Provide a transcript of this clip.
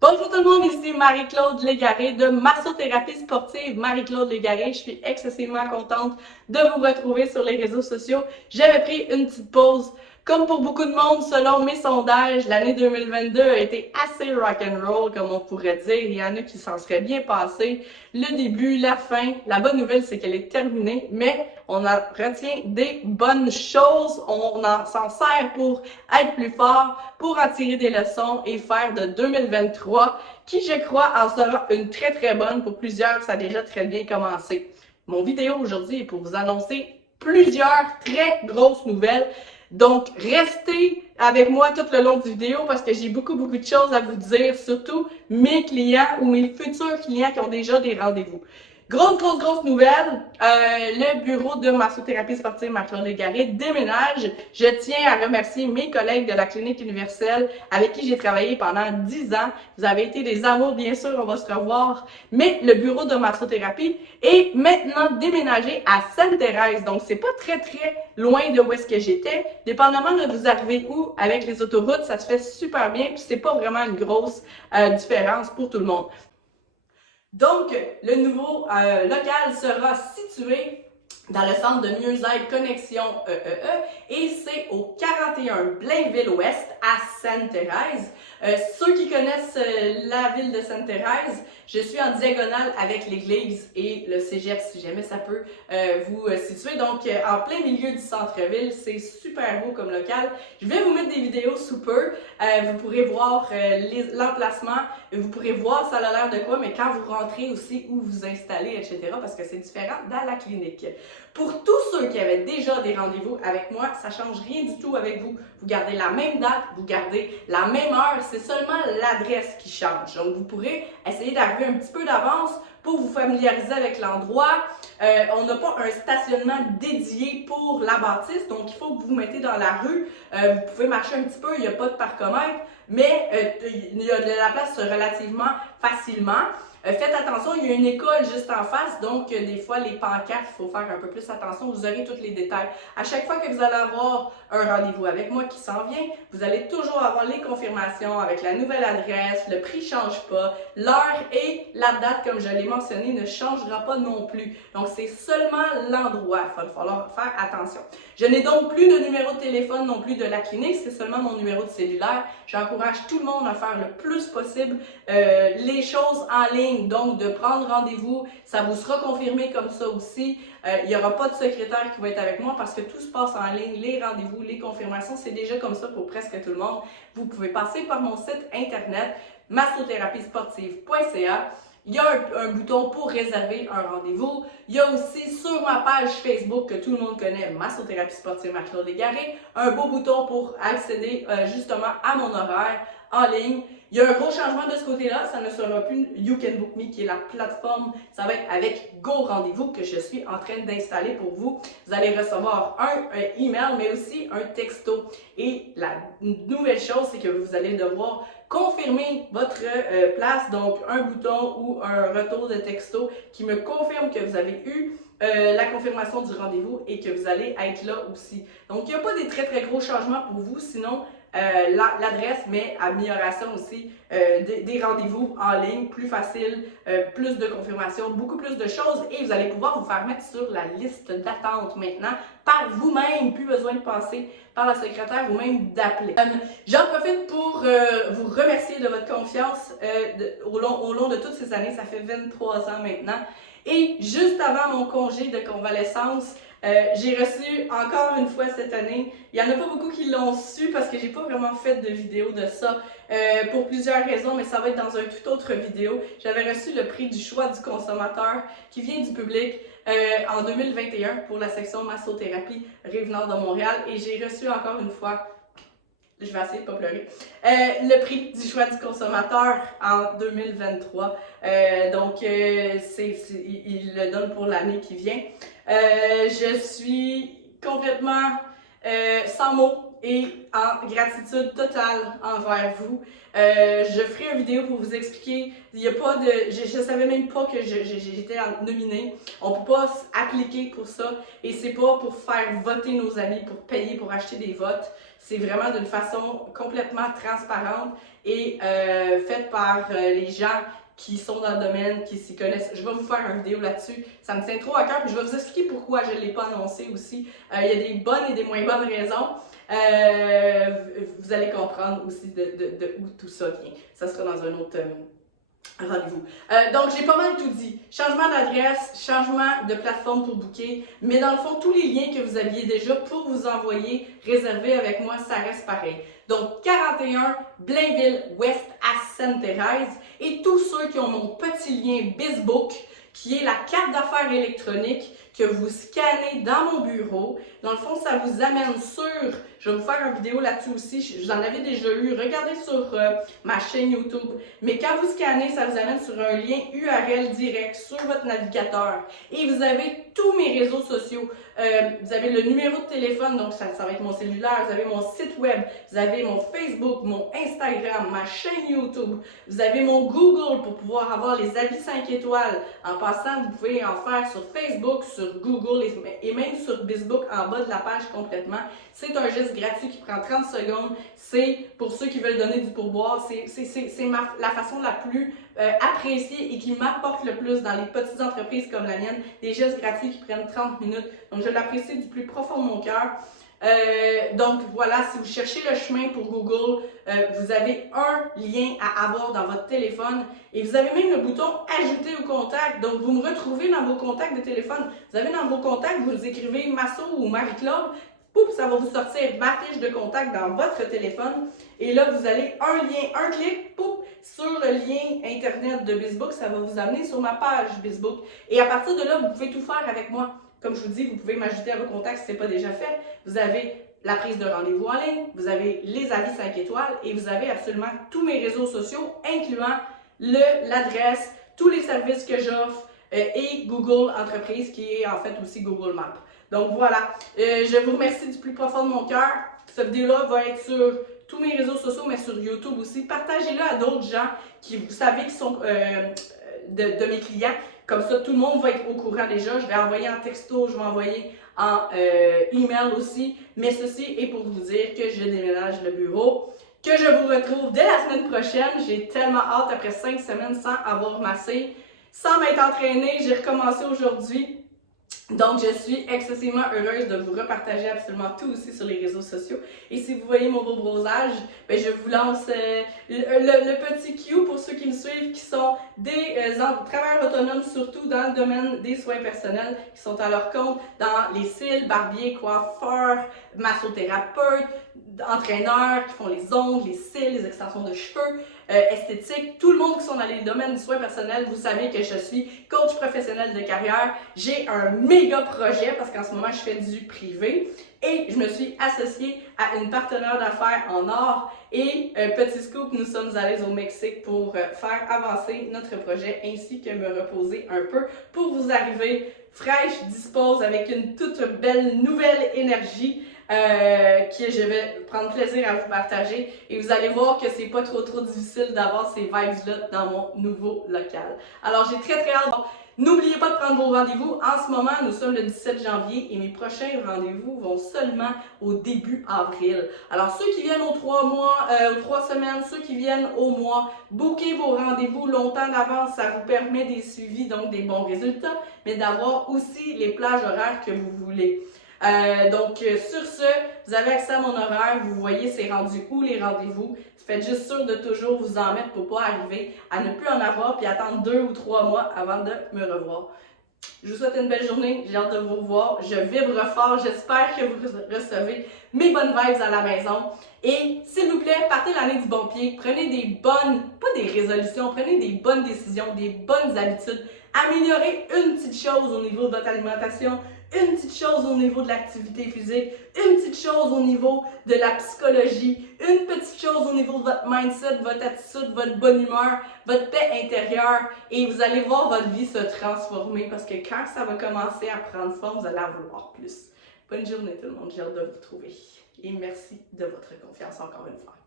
Bonjour tout le monde, ici Marie-Claude Légaré de Massothérapie sportive. Marie-Claude Légaré, je suis excessivement contente de vous retrouver sur les réseaux sociaux. J'avais pris une petite pause. Comme pour beaucoup de monde, selon mes sondages, l'année 2022 a été assez rock'n'roll, comme on pourrait dire. Il y en a qui s'en seraient bien passés. Le début, la fin. La bonne nouvelle, c'est qu'elle est terminée, mais on en retient des bonnes choses. On s'en sert pour être plus fort, pour en tirer des leçons et faire de 2023, qui je crois en sera une très très bonne. Pour plusieurs, ça a déjà très bien commencé. Mon vidéo aujourd'hui est pour vous annoncer plusieurs très grosses nouvelles. Donc, restez avec moi tout le long du vidéo parce que j'ai beaucoup de choses à vous dire, surtout mes clients ou mes futurs clients qui ont déjà des rendez-vous. Grosse nouvelle, le bureau de massothérapie sportive Marie-Claude Légaré déménage. Je tiens à remercier mes collègues de la clinique universelle avec qui j'ai travaillé pendant 10 ans. Vous avez été des amours, bien sûr, on va se revoir. Mais le bureau de massothérapie est maintenant déménagé à Sainte-Thérèse. Donc, c'est pas très loin de où est-ce que j'étais. Dépendamment de vous arrivez où avec les autoroutes, ça se fait super bien. Puis c'est pas vraiment une grosse différence pour tout le monde. Donc, le nouveau local sera situé dans le centre de mieux-être Connexion et c'est au 41 Blainville-Ouest à Sainte-Thérèse. Ceux qui connaissent la ville de Sainte-Thérèse, je suis en diagonale avec l'église et le cégep, si jamais ça peut vous situer. Donc, en plein milieu du centre-ville, c'est super beau comme local. Je vais vous mettre des vidéos sous peu. Vous pourrez voir l'emplacement, vous pourrez voir ça a l'air de quoi, mais quand vous rentrez aussi où vous installez, etc., parce que c'est différent dans la clinique. Pour tous ceux qui avaient déjà des rendez-vous avec moi, ça ne change rien du tout avec vous. Vous gardez la même date, vous gardez la même heure, c'est seulement l'adresse qui change. Donc, vous pourrez essayer d'arriver un petit peu d'avance pour vous familiariser avec l'endroit. On n'a pas un stationnement dédié pour la bâtisse, donc il faut que vous vous mettez dans la rue. Vous pouvez marcher un petit peu, il n'y a pas de parcomètre, mais il y a de la place relativement facilement. Faites attention, il y a une école juste en face, donc des fois les pancartes, il faut faire un peu plus attention, vous aurez tous les détails. À chaque fois que vous allez avoir un rendez-vous avec moi qui s'en vient, vous allez toujours avoir les confirmations avec la nouvelle adresse, le prix ne change pas, l'heure et la date, comme je l'ai mentionné, ne changera pas non plus. Donc c'est seulement l'endroit, il va falloir faire attention. Je n'ai donc plus de numéro de téléphone non plus de la clinique, c'est seulement mon numéro de cellulaire. J'encourage tout le monde à faire le plus possible les choses en ligne, donc de prendre rendez-vous, ça vous sera confirmé comme ça aussi. Il n'y aura pas de secrétaire qui va être avec moi parce que tout se passe en ligne, les rendez-vous, les confirmations, c'est déjà comme ça pour presque tout le monde. Vous pouvez passer par mon site internet massotherapiesportive.ca. Il y a un bouton pour réserver un rendez-vous. Il y a aussi sur ma page Facebook que tout le monde connaît, Massothérapie sportive Marie-Claude Légaré, un beau bouton pour accéder justement à mon horaire en ligne. Il y a un gros changement de ce côté-là, ça ne sera plus You Can Book Me qui est la plateforme, ça va être avec Go Rendez-vous que je suis en train d'installer pour vous. Vous allez recevoir un email mais aussi un texto. Et la nouvelle chose, c'est que vous allez devoir confirmer votre place, donc un bouton ou un retour de texto qui me confirme que vous avez eu la confirmation du rendez-vous et que vous allez être là aussi. Donc, il n'y a pas des très gros changements pour vous, sinon l'adresse, mais amélioration aussi des rendez-vous en ligne, plus facile, plus de confirmations, beaucoup plus de choses et vous allez pouvoir vous faire mettre sur la liste d'attente maintenant par vous-même, plus besoin de passer par la secrétaire ou même d'appeler. J'en profite pour vous remercier de votre confiance au long de toutes ces années, ça fait 23 ans maintenant. Et juste avant mon congé de convalescence, j'ai reçu encore une fois cette année, il n'y en a pas beaucoup qui l'ont su parce que j'ai pas vraiment fait de vidéo de ça pour plusieurs raisons, mais ça va être dans un tout autre vidéo. J'avais reçu le prix du choix du consommateur qui vient du public en 2021 pour la section massothérapie Rive-Nord de Montréal et j'ai reçu encore une fois, je vais essayer de pas pleurer, le prix du choix du consommateur en 2023. Donc, il le donne pour l'année qui vient. Je suis complètement sans mots et en gratitude totale envers vous. Je ferai une vidéo pour vous expliquer. Il y a pas de, je savais même pas que j'étais nominée. On peut pas appliquer pour ça et c'est pas pour faire voter nos amis, pour payer, pour acheter des votes. C'est vraiment d'une façon complètement transparente et faite par les gens qui sont dans le domaine, qui s'y connaissent. Je vais vous faire une vidéo là-dessus. Ça me tient trop à cœur, puis je vais vous expliquer pourquoi je ne l'ai pas annoncé aussi. Il y a des bonnes et des moins bonnes raisons. Vous allez comprendre aussi de où tout ça vient. Ça sera dans un autre rendez-vous. Donc, j'ai pas mal tout dit. Changement d'adresse, changement de plateforme pour booker, mais dans le fond, tous les liens que vous aviez déjà pour vous envoyer, réserver avec moi, ça reste pareil. Donc, 41 Blainville Ouest à Sainte-Thérèse et tous ceux qui ont mon petit lien BizBook, qui est la carte d'affaires électronique que vous scannez dans mon bureau. Dans le fond, ça vous amène sur, je vais vous faire une vidéo là-dessus aussi, j'en avais déjà eu, regardez sur ma chaîne YouTube. Mais quand vous scannez, ça vous amène sur un lien URL direct sur votre navigateur. Et vous avez tous mes réseaux sociaux. Vous avez le numéro de téléphone, donc ça va être mon cellulaire, vous avez mon site web, vous avez mon Facebook, mon Instagram, ma chaîne YouTube, vous avez mon Google pour pouvoir avoir les avis 5 étoiles. En passant, vous pouvez en faire sur Facebook, sur Google et même sur BizBook en bas de la page complètement. C'est un geste gratuit qui prend 30 secondes. C'est pour ceux qui veulent donner du pourboire. C'est la façon la plus appréciée et qui m'apporte le plus dans les petites entreprises comme la mienne. Des gestes gratuits qui prennent 30 minutes. Donc, je l'apprécie du plus profond de mon cœur. Donc voilà, si vous cherchez le chemin pour Google, vous avez un lien à avoir dans votre téléphone et vous avez même le bouton ajouter aux contacts. Donc vous me retrouvez dans vos contacts de téléphone. Vous avez dans vos contacts, vous écrivez Masso ou Marie-Claude, pouf, ça va vous sortir ma fiche de contact dans votre téléphone. Et là, vous allez un lien, un clic, pouf, sur le lien internet de BizBook, ça va vous amener sur ma page BizBook. Et à partir de là, vous pouvez tout faire avec moi. Comme je vous dis, vous pouvez m'ajouter à vos contacts si ce n'est pas déjà fait. Vous avez la prise de rendez-vous en ligne, vous avez les avis 5 étoiles et vous avez absolument tous mes réseaux sociaux, incluant l'adresse, tous les services que j'offre et Google Entreprise qui est en fait aussi Google Maps. Donc voilà, je vous remercie du plus profond de mon cœur. Cette vidéo-là va être sur tous mes réseaux sociaux, mais sur YouTube aussi. Partagez-le à d'autres gens qui, vous savez, qui sont de mes clients. Comme ça, tout le monde va être au courant déjà. Je vais envoyer en texto, je vais envoyer en email aussi. Mais ceci est pour vous dire que je déménage le bureau, que je vous retrouve dès la semaine prochaine. J'ai tellement hâte après 5 semaines sans avoir massé, sans m'être entraînée. J'ai recommencé aujourd'hui. Donc, je suis excessivement heureuse de vous repartager absolument tout aussi sur les réseaux sociaux. Et si vous voyez mon beau brosage, ben, je vous lance le petit cue pour ceux qui me suivent, qui sont des travailleurs autonomes, surtout dans le domaine des soins personnels, qui sont à leur compte dans les cils, barbiers, coiffeurs, massothérapeutes, entraîneurs, qui font les ongles, les cils, les extensions de cheveux, esthétique, tout le monde qui sont dans les domaines du soin personnel, vous savez que je suis coach professionnel de carrière. J'ai un méga projet parce qu'en ce moment, je fais du privé et je me suis associée à une partenaire d'affaires en or et petit scoop, nous sommes allés au Mexique pour faire avancer notre projet ainsi que me reposer un peu pour vous arriver fraîche, dispose avec une toute belle nouvelle énergie. Que je vais prendre plaisir à vous partager et vous allez voir que c'est pas trop difficile d'avoir ces vibes-là dans mon nouveau local. Alors j'ai très hâte. N'oubliez pas de prendre vos rendez-vous. En ce moment, nous sommes le 17 janvier et mes prochains rendez-vous vont seulement au début avril. Alors ceux qui viennent aux 3 mois, aux 3 semaines, ceux qui viennent au mois, bookez vos rendez-vous longtemps d'avance. Ça vous permet des suivis, donc des bons résultats, mais d'avoir aussi les plages horaires que vous voulez. Donc, sur ce, vous avez accès à mon horaire, vous voyez c'est rendu où les rendez-vous. Faites juste sûr de toujours vous en mettre pour pas arriver à ne plus en avoir puis attendre 2 ou 3 mois avant de me revoir. Je vous souhaite une belle journée, j'ai hâte de vous revoir. Je vibre fort, j'espère que vous recevez mes bonnes vibes à la maison. Et s'il vous plaît, partez l'année du bon pied, prenez des bonnes, pas des résolutions, prenez des bonnes décisions, des bonnes habitudes. Améliorez une petite chose au niveau de votre alimentation, une petite chose au niveau de l'activité physique, une petite chose au niveau de la psychologie, une petite chose au niveau de votre mindset, votre attitude, votre bonne humeur, votre paix intérieure et vous allez voir votre vie se transformer parce que quand ça va commencer à prendre forme, vous allez en vouloir plus. Bonne journée tout le monde, j'ai hâte de vous retrouver. et merci de votre confiance encore une fois.